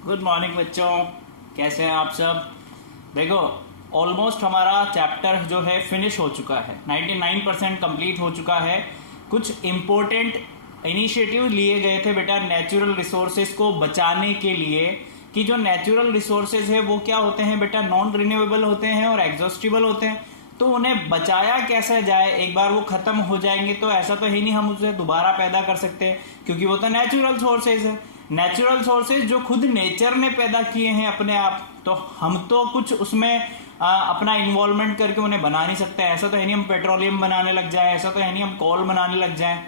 Good morning बच्चों, कैसे हैं आप सब। देखो, ऑलमोस्ट हमारा चैप्टर जो है फिनिश हो चुका है, 99% कंप्लीट हो चुका है। कुछ इम्पोर्टेंट इनिशिएटिव लिए गए थे बेटा नेचुरल रिसोर्सेज को बचाने के लिए, कि जो नेचुरल रिसोर्सेज है वो क्या होते हैं बेटा, नॉन रिन्यूएबल होते हैं और एग्जॉस्टिबल होते हैं। तो उन्हें बचाया कैसे जाए, एक बार वो खत्म हो जाएंगे तो ऐसा तो है नहीं हम उसे दोबारा पैदा कर सकते हैं, क्योंकि वो तो नेचुरल सोर्सेज है। नेचुरल सोर्सेज जो खुद नेचर ने पैदा किए हैं अपने आप, तो हम तो कुछ उसमें अपना इन्वॉल्वमेंट करके उन्हें बना नहीं सकते। ऐसा तो है नहीं हम पेट्रोलियम बनाने लग जाए, ऐसा तो है नहीं हम कोल बनाने लग जाए।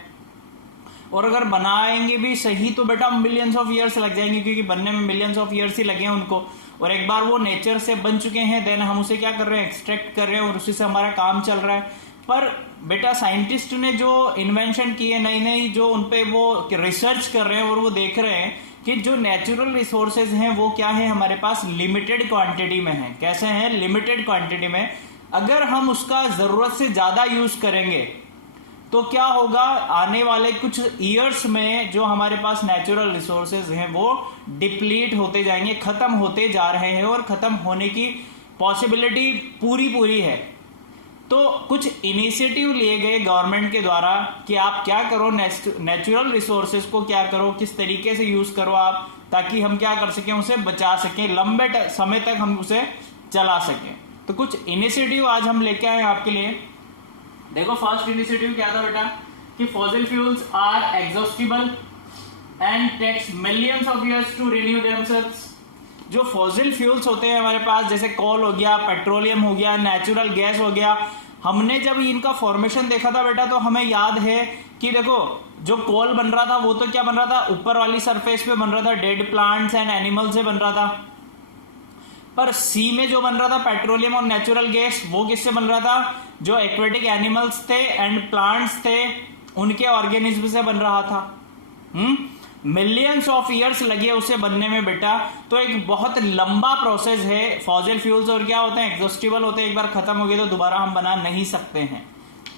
और अगर बनाएंगे भी सही तो बेटा मिलियंस ऑफ ईयर्स लग जाएंगे, क्योंकि बनने में मिलियंस ऑफ ईयर्स ही लगे हैं उनको। और एक बार वो नेचर से बन चुके हैं, देन हम उसे क्या कर रहे हैं, एक्सट्रैक्ट कर रहे हैं और उसी से हमारा काम चल रहा है। पर बेटा साइंटिस्ट ने जो इन्वेंशन किए, नई नई जो उनपे वो रिसर्च कर रहे हैं और वो देख रहे हैं कि जो नेचुरल रिसोर्सेज हैं वो क्या है, हमारे पास लिमिटेड क्वांटिटी में है। कैसे हैं, लिमिटेड क्वांटिटी में। अगर हम उसका जरूरत से ज्यादा यूज करेंगे तो क्या होगा, आने वाले कुछ ईयर्स में जो हमारे पास नेचुरल रिसोर्सेज हैं वो डिप्लीट होते जाएंगे, खत्म होते जा रहे हैं और खत्म होने की पॉसिबिलिटी पूरी है। तो कुछ इनिशिएटिव लिए गए गवर्नमेंट के द्वारा कि आप क्या करो, नेचुरल रिसोर्सेज को क्या करो, किस तरीके से यूज करो आप, ताकि हम क्या कर सकें, उसे बचा सकें, लंबे समय तक हम उसे चला सकें। तो कुछ इनिशिएटिव आज हम लेके आए आपके लिए। देखो, फर्स्ट इनिशिएटिव क्या था बेटा कि fossil fuels are exhaustible and takes millions of years to renew themselves. जो फॉसिल फ्यूल्स होते हैं हमारे पास, जैसे कोल हो गया, पेट्रोलियम हो गया, नेचुरल गैस हो गया, हमने जब इनका फॉर्मेशन देखा था बेटा तो हमें याद है कि देखो जो कोल बन रहा था वो तो क्या बन रहा था, ऊपर वाली सरफेस पे बन रहा था, डेड प्लांट्स एंड एनिमल से बन रहा था। पर सी में जो बन रहा था पेट्रोलियम और नेचुरल गैस, वो किससे बन रहा था, जो एक्वेटिक एनिमल्स थे एंड प्लांट्स थे उनके ऑर्गेनिज्म से बन रहा था। मिलियंस ऑफ ईयर्स लगे उसे बनने में बेटा। तो एक बहुत लंबा प्रोसेस है फॉसिल फ्यूल्स। और क्या होते हैं, एग्जॉस्टिबल होते हैं, एक बार खत्म हो गए तो दोबारा हम बना नहीं सकते हैं।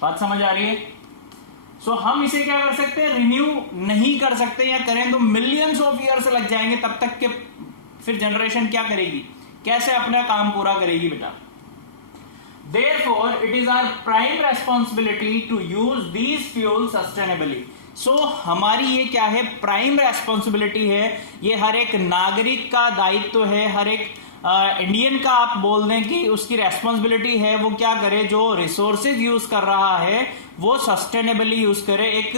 बात समझ आ रही है। सो हम इसे क्या कर सकते हैं, रिन्यू नहीं कर सकते, या करें तो मिलियंस ऑफ ईयर्स लग जाएंगे, तब तक के फिर जनरेशन क्या करेगी, कैसे अपना काम पूरा करेगी बेटा। Therefore, it is our prime responsibility to use these fuels sustainably. So, हमारी ये क्या है, प्राइम रेस्पॉन्सिबिलिटी है, ये हर एक नागरिक का दायित्व है, हर एक इंडियन का आप बोल दें कि उसकी रेस्पॉन्सिबिलिटी है, वो क्या करे, जो रिसोर्सेज यूज कर रहा है वो सस्टेनेबली यूज करे, एक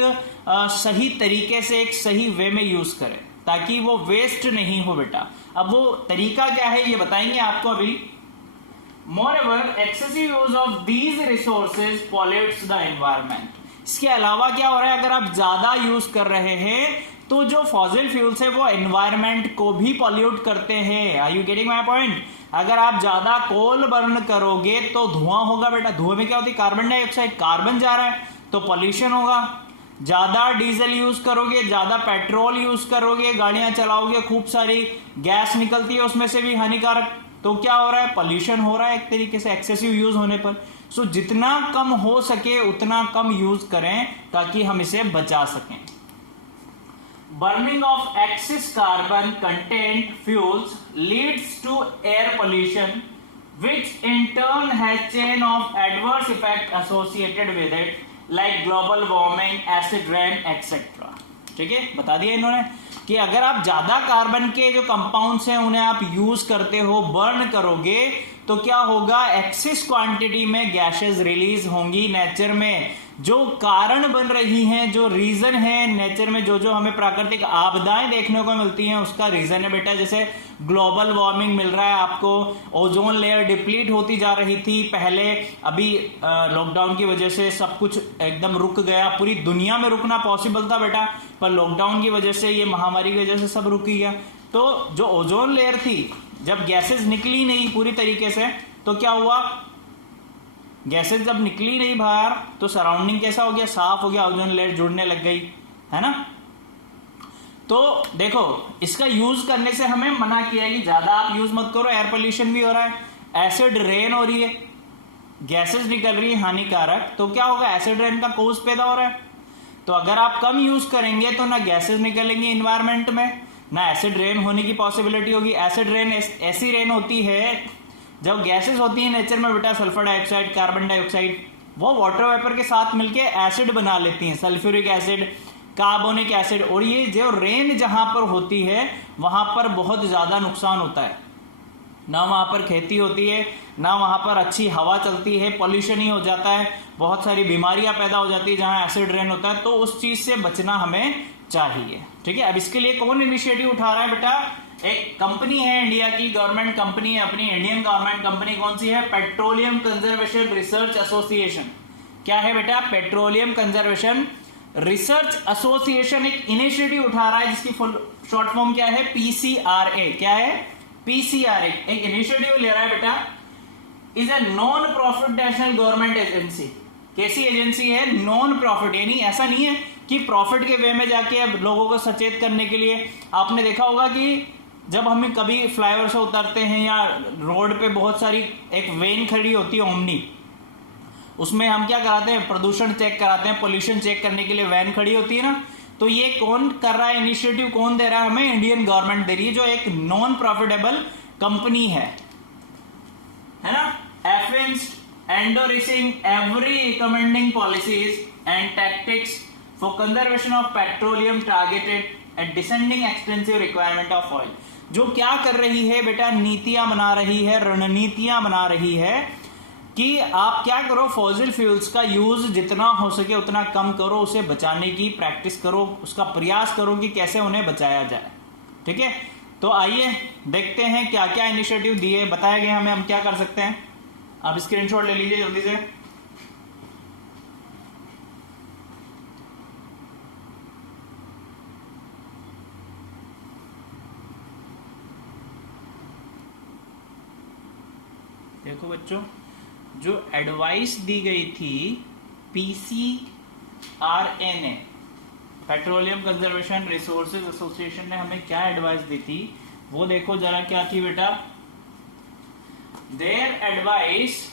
सही तरीके से, एक सही वे में यूज करे, ताकि वो वेस्ट नहीं हो बेटा। अब वो तरीका क्या है ये बताएंगे आपको अभी। Moreover, excessive use of these resources pollutes the environment. इसके अलावा क्या हो रहा है, अगर आप ज्यादा यूज कर रहे हैं तो जो फॉसिल फ्यूल्स है वो एनवायरमेंट को भी पॉल्यूट करते हैं। Are you getting my point. अगर आप ज्यादा कोल बर्न करोगे तो धुआं होगा बेटा। धुएं में क्या होती है, कार्बन डाइऑक्साइड, कार्बन जा रहा है तो पॉल्यूशन होगा। ज्यादा डीजल यूज करोगे, ज्यादा पेट्रोल यूज करोगे, गाड़ियां चलाओगे, खूब सारी गैस निकलती है उसमें से भी हानिकारक, तो क्या हो रहा है, पॉल्यूशन हो रहा है एक तरीके से एक्सेसिव यूज होने पर। सो जितना कम हो सके उतना कम यूज करें ताकि हम इसे बचा सकें। Burning of excess carbon content fuels leads to air pollution which in turn has chain of adverse effect associated with it like global warming, acid rain etcetera. ठीक है, बता दिया इन्होंने कि अगर आप ज्यादा कार्बन के जो कंपाउंड्स हैं उन्हें आप यूज करते हो, बर्न करोगे, तो क्या होगा, एक्सेस क्वांटिटी में गैसेस रिलीज होंगी नेचर में, जो कारण बन रही हैं, जो रीजन है नेचर में, जो जो हमें प्राकृतिक आपदाएं देखने को मिलती हैं उसका रीजन है बेटा। जैसे ग्लोबल वार्मिंग मिल रहा है आपको, ओजोन लेयर डिप्लीट होती जा रही थी पहले, अभी लॉकडाउन की वजह से सब कुछ एकदम रुक गया। पूरी दुनिया में रुकना पॉसिबल था बेटा, पर लॉकडाउन की वजह से, ये महामारी की वजह से सब रुक गया। तो जो ओजोन लेयर थी, जब गैसेस निकली नहीं पूरी तरीके से तो क्या हुआ, गैसेस जब निकली नहीं बाहर तो सराउंडिंग कैसा हो गया, साफ हो गया, ओजोन लेयर जुड़ने लग गई, है ना। तो देखो, इसका यूज करने से हमें मना किया है कि ज्यादा आप यूज मत करो, एयर पोल्यूशन भी हो रहा है, एसिड रेन हो रही है, गैसेस निकल रही है हानिकारक, तो क्या होगा, एसिड रेन का कोज पैदा हो रहा है। तो अगर आप कम यूज करेंगे तो ना गैसेस निकलेंगी इन्वायरमेंट में, ना एसिड रेन होने की पॉसिबिलिटी होगी। एसिड रेन ऐसी रेन होती है जब गैसेस होती है नेचर में बेटा, सल्फर डाइऑक्साइड, कार्बन डाइऑक्साइड, वो वाटर वेपर के साथ मिलके एसिड बना लेती हैं, सल्फ्यूरिक एसिड, कार्बोनिक एसिड, और ये जो रेन जहां पर होती है वहां पर बहुत ज्यादा नुकसान होता है। ना वहां पर खेती होती है, ना वहां पर अच्छी हवा चलती है, पॉल्यूशन ही हो जाता है, बहुत सारी बीमारियां पैदा हो जाती है जहां एसिड रेन होता है। तो उस चीज से बचना हमें चाहिए, ठीक है। अब इसके लिए कौन इनिशिएटिव उठा रहा है बेटा? एक कंपनी है इंडिया की, गवर्नमेंट कंपनी है अपनी, इंडियन गवर्नमेंट कंपनी। कौन सी है? Petroleum conservation research association. क्या है बेटा? पेट्रोलियम कंजर्वेशन रिसर्च एसोसिएशन एक इनिशिएटिव उठा रहा है जिसकी फुल शॉर्ट फॉर्म क्या है? पीसीआरए। क्या है? पीसीआरए एक इनिशिएटिव ले रहा है बेटा। Is a non profit national government agency. कैसी एजेंसी है? नॉन प्रॉफिट, यानी ऐसा नहीं है कि प्रॉफिट के वे में जाके अब लोगों को सचेत करने के लिए। आपने देखा होगा कि जब हम कभी फ्लाईओवर से उतरते हैं या रोड पे बहुत सारी एक वेन खड़ी होती है ओमनी, उसमें हम क्या कराते हैं? प्रदूषण चेक कराते हैं, पोल्यूशन चेक करने के लिए वैन खड़ी होती है ना। तो ये कौन कर रहा है इनिशिएटिव? कौन दे रहा है हमें? इंडियन गवर्नमेंट दे रही है, जो एक नॉन प्रॉफिटेबल कंपनी है ना। एफेंस्ड endorsing every recommending policies and tactics for conservation of petroleum targeted at descending extensive requirement of oil. जो क्या कर रही है बेटा? नीतियां बना रही है, रणनीतियां बना रही है कि आप क्या करो, फॉसिल फ्यूल्स का यूज जितना हो सके उतना कम करो, उसे बचाने की प्रैक्टिस करो, उसका प्रयास करो कि कैसे उन्हें बचाया जाए, ठीक है। तो आइए देखते हैं क्या क्या इनिशिएटिव दिए, बताया गया हमें, हम क्या कर सकते हैं। आप स्क्रीनशॉट ले लीजिए जल्दी से। देखो बच्चों, जो एडवाइस दी गई थी पीसीआरए ने, पेट्रोलियम कंजर्वेशन रिसोर्सेज एसोसिएशन ने हमें क्या एडवाइस दी थी वो देखो जरा। क्या थी बेटा? Their advice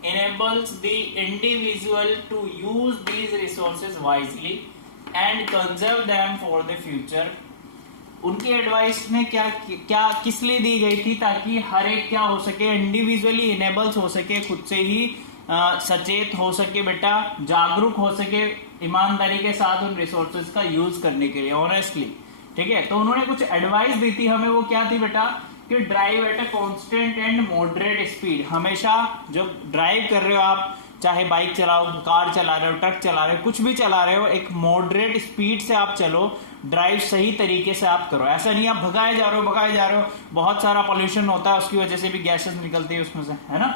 enables the individual to use these resources wisely and conserve them for the future। उनकी एडवाइस में क्या किस लिए दी गई थी? ताकि हर एक क्या हो सके, इंडिविजुअली इनेबल्स हो सके, खुद से ही सचेत हो सके बेटा, जागरूक हो सके ईमानदारी के साथ उन रिसोर्सेज का यूज करने के लिए, ऑनेस्टली, ठीक है। तो उन्होंने कुछ एडवाइस दी थी हमें, वो क्या थी बेटा? कि drive at a constant and moderate speed. हमेशा जब ड्राइव कर रहे हो आप, चाहे बाइक चलाओ, कार चला रहे हो, ट्रक चला रहे हो, कुछ भी चला रहे हो, एक मॉडरेट स्पीड से आप चलो, ड्राइव सही तरीके से आप करो। ऐसा नहीं आप भगाए जा रहे हो, बहुत सारा पॉल्यूशन होता है, उसकी वजह से भी गैसेस निकलती है उसमें से, है ना।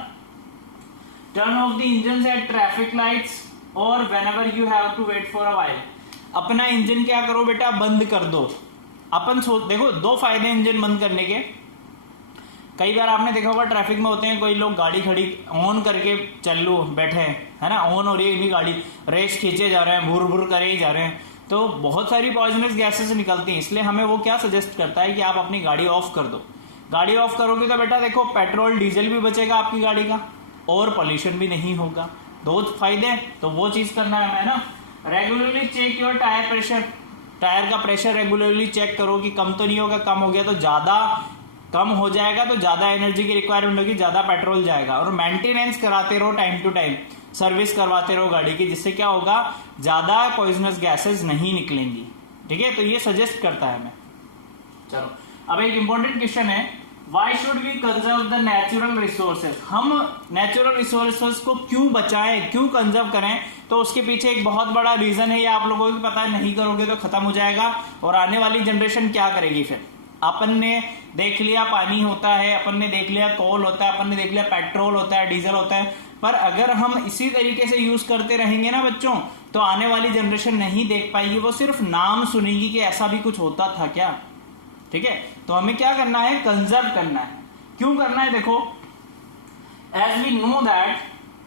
Turn off the engine at traffic lights और whenever you have to wait for a while. अपना इंजन क्या करो बेटा? बंद कर दो। देखो, दो फायदे इंजन बंद करने के। कई बार आपने देखा होगा ट्रैफिक में होते हैं कोई लोग, गाड़ी खड़ी ऑन करके चल लो बैठे हैं, है ना, ऑन हो रही है इनकी गाड़ी, रेस खींचे जा रहे हैं, भूर भूर करे ही जा रहे हैं, तो बहुत सारी पॉइजनस गैसेस निकलती हैं। इसलिए हमें वो क्या सजेस्ट करता है कि आप अपनी गाड़ी ऑफ कर दो। गाड़ी ऑफ करोगे तो बेटा देखो, पेट्रोल डीजल भी बचेगा आपकी गाड़ी का और पॉल्यूशन भी नहीं होगा, दो फायदे। तो वो चीज करना है हमें ना। Regularly check your tyre pressure. Tyre का प्रेशर रेगुलरली चेक करो कि कम तो नहीं होगा, कम हो गया तो ज्यादा, कम हो जाएगा तो ज्यादा एनर्जी की रिक्वायरमेंट होगी, ज्यादा पेट्रोल जाएगा। और मेंटेनेंस कराते रहो टाइम टू टाइम, सर्विस करवाते रहो गाड़ी की, जिससे क्या होगा, ज्यादा पॉइजनस गैसेस नहीं निकलेंगी, ठीक है। तो ये सजेस्ट करता है हमें। चलो अब एक इंपॉर्टेंट क्वेश्चन है, why should we conserve the natural resources. हम नेचुरल रिसोर्सेज को क्यों बचाएं, क्यों कंजर्व करें? तो उसके पीछे एक बहुत बड़ा रीजन है, ये आप लोगों को पता है, नहीं करोगे तो खत्म हो जाएगा और आने वाली जनरेशन क्या करेगी फिर। अपन ने देख लिया पानी होता है, अपन ने देख लिया कोल होता है, अपन ने देख लिया पेट्रोल होता है, डीजल होता है, पर अगर हम इसी तरीके से यूज करते रहेंगे ना बच्चों, तो आने वाली जनरेशन नहीं देख पाएगी, वो सिर्फ नाम सुनेगी कि ऐसा भी कुछ होता था क्या, ठीक है। तो हमें क्या करना है? कंजर्व करना है। क्यों करना है? देखो, as we know that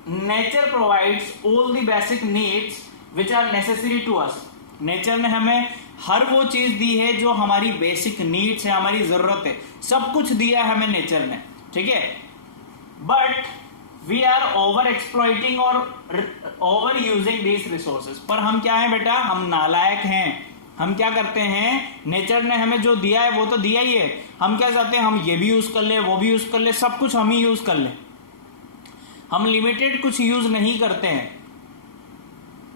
nature provides all the basic needs which are necessary to us. Nature ने हमें हर वो चीज दी है जो हमारी बेसिक नीड्स है, हमारी जरूरत है, सब कुछ दिया है हमें नेचर ने, ठीक है। But we are over exploiting और ओवर यूजिंग दीज रिसोर्सेज। पर हम क्या है बेटा? हम नालायक हैं, हम क्या करते हैं, नेचर ने हमें जो दिया है वो तो दिया ही है, हम क्या चाहते हैं, हम ये भी यूज कर ले, वो भी यूज कर ले, सब कुछ हम ही यूज कर ले, हम लिमिटेड कुछ यूज नहीं करते हैं,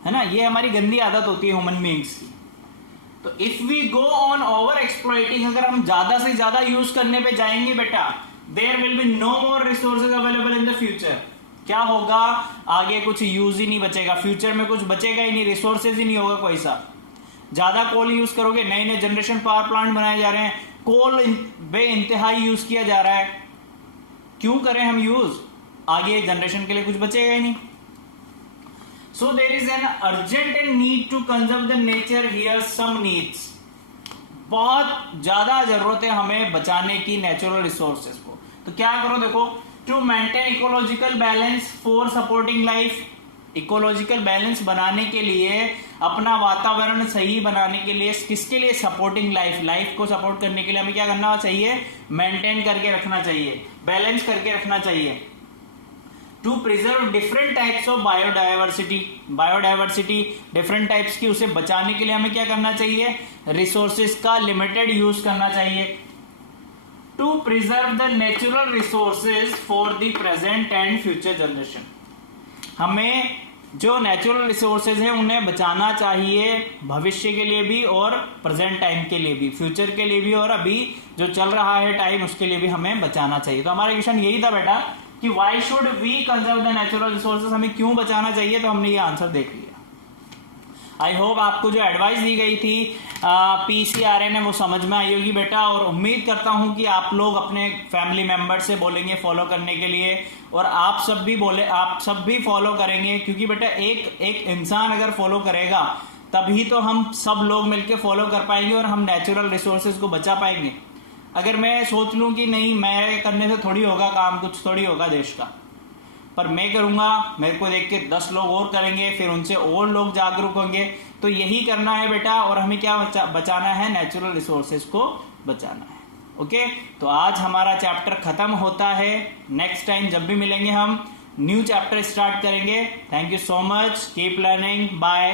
है ना। ये हमारी गंदी आदत होती है ह्यूमन बीइंग्स की। तो if we go on over exploiting, अगर हम ज्यादा से ज्यादा यूज करने पे जाएंगे बेटा, there will be no more resources available in the future. क्या होगा, आगे कुछ यूज ही नहीं बचेगा, फ्यूचर में कुछ बचेगा ही नहीं, रिसोर्सेज ही नहीं होगा कोई सा। ज्यादा कोल यूज करोगे, नए नए जनरेशन पावर प्लांट बनाए जा रहे हैं, कोल बे इंतहाई यूज किया जा रहा है, क्यों करें हम यूज, आगे जनरेशन के लिए कुछ बचेगा ही नहीं। So there is an urgent and need to conserve the nature here some needs। बहुत ज्यादा जरूरत है हमें बचाने की नेचुरल रिसोर्सेज को। तो क्या करो, देखो, to maintain ecological balance for supporting life, ecological balance बनाने के लिए, अपना वातावरण सही बनाने के लिए, किसके लिए, सपोर्टिंग लाइफ, लाइफ को सपोर्ट करने के लिए हमें क्या करना चाहिए, मेंटेन करके रखना चाहिए, बैलेंस करके रखना चाहिए। To preserve different types of biodiversity, biodiversity different types की, उसे बचाने के लिए हमें क्या करना चाहिए, रिसोर्सेज का लिमिटेड यूज करना चाहिए। To preserve the natural resources for the present and future generation, हमें जो नेचुरल रिसोर्सेज हैं उन्हें बचाना चाहिए, भविष्य के लिए भी और प्रेजेंट टाइम के लिए भी, फ्यूचर के लिए भी, और अभी जो चल रहा है टाइम उसके लिए भी हमें बचाना चाहिए। तो हमारा क्वेश्चन यही था बेटा कि why should we conserve the natural resources, हमें क्यों बचाना चाहिए, तो हमने ये आंसर देख लिया। आई होप आपको जो एडवाइस दी गई थी पीसीआरए ने वो समझ में आई होगी बेटा, और उम्मीद करता हूं कि आप लोग अपने फैमिली मेंबर से बोलेंगे फॉलो करने के लिए, और आप सब भी फॉलो करेंगे, क्योंकि बेटा एक इंसान अगर फॉलो करेगा तभी तो हम सब लोग मिलकर फॉलो कर पाएंगे और हम नेचुरल रिसोर्सेज को बचा पाएंगे। अगर मैं सोच लूं कि नहीं, मैं करने से थोड़ी होगा काम, कुछ थोड़ी होगा देश का, पर मैं करूंगा, मेरे को देख के 10 लोग और करेंगे, फिर उनसे और लोग जागरूक होंगे। तो यही करना है बेटा, और हमें क्या बचाना है, नेचुरल रिसोर्सेज को बचाना है। ओके, तो आज हमारा चैप्टर खत्म होता है। नेक्स्ट टाइम जब भी मिलेंगे हम न्यू चैप्टर स्टार्ट करेंगे। Thank you so much, keep learning, bye.